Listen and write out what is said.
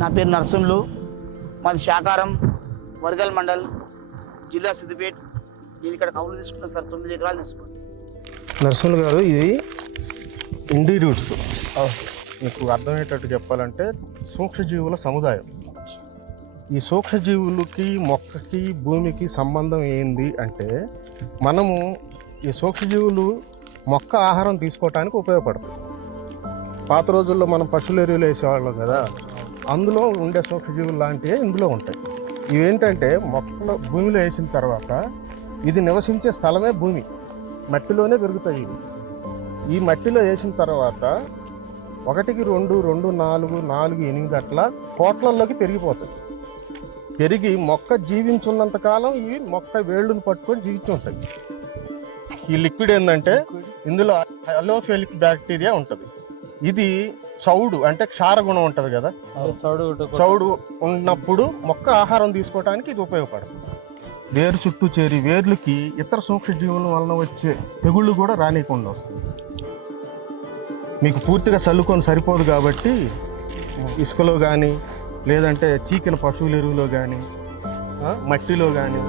నా పేరు నరసింహులు. మాది శాకారం వరగల్ మండల్ జిల్లా సిద్దిపేట్. నేను ఇక్కడ కౌలు తీసుకున్నా సార్ తొమ్మిది ఎకరాలు తీసుకున్నాను నరసింహులు గారు ఇది ఇండి రూట్స్ మీకు అర్థమయ్యేటట్టు చెప్పాలంటే సూక్ష్మజీవుల సముదాయం. ఈ సూక్ష్మజీవులకి మొక్కకి భూమికి సంబంధం ఏంది అంటే మనము ఈ సూక్ష్మజీవులు మొక్క ఆహారం తీసుకోవటానికి ఉపయోగపడతాయి. పాత రోజుల్లో మనం పశువుల ఎరువులు వేసేవాళ్ళం కదా. అందులో ఉండే సూక్ష్మజీవులు లాంటివి ఇందులో ఉంటాయి. ఇవేంటంటే మొక్కలు భూమిలో వేసిన తర్వాత ఇది నివసించే స్థలమే భూమి. మట్టిలోనే పెరుగుతాయి ఇవి. ఈ మట్టిలో వేసిన తర్వాత ఒకటికి రెండు రెండు నాలుగు నాలుగు ఎనిమిది అట్లా కోట్లల్లోకి పెరిగిపోతాయి. పెరిగి మొక్క జీవించున్నంత కాలం ఇవి మొక్క వేళ్ళును పట్టుకొని జీవించి ఉంటాయి. ఈ లిక్విడ్ ఏంటంటే ఇందులో అలోఫెలిక్ బ్యాక్టీరియా ఉంటుంది. ఇది చౌడు అంటే క్షార గుణం ఉంటుంది కదా? చౌడు ఉన్నప్పుడు మొక్క ఆహారం తీసుకోవడానికి ఇది ఉపయోగపడుతుంది వేరు చుట్టూ చేరి వేర్లకి ఇతర సూక్ష్మజీవుల వలన వచ్చే తెగుళ్ళు కూడా రానియకుండా వస్తుంది మీకు పూర్తిగా చల్లుకొని సరిపోదు కాబట్టి ఇసుకలో కానీ లేదంటే చీకిన పశువుల ఎరువులో కానీ మట్టిలో కానీ